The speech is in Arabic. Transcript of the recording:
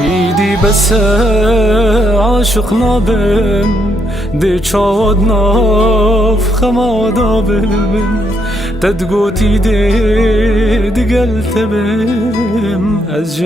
ایدی بس عاشق نابم دی چاود ناف خمادا بم تدگوتی دی دگل تبم از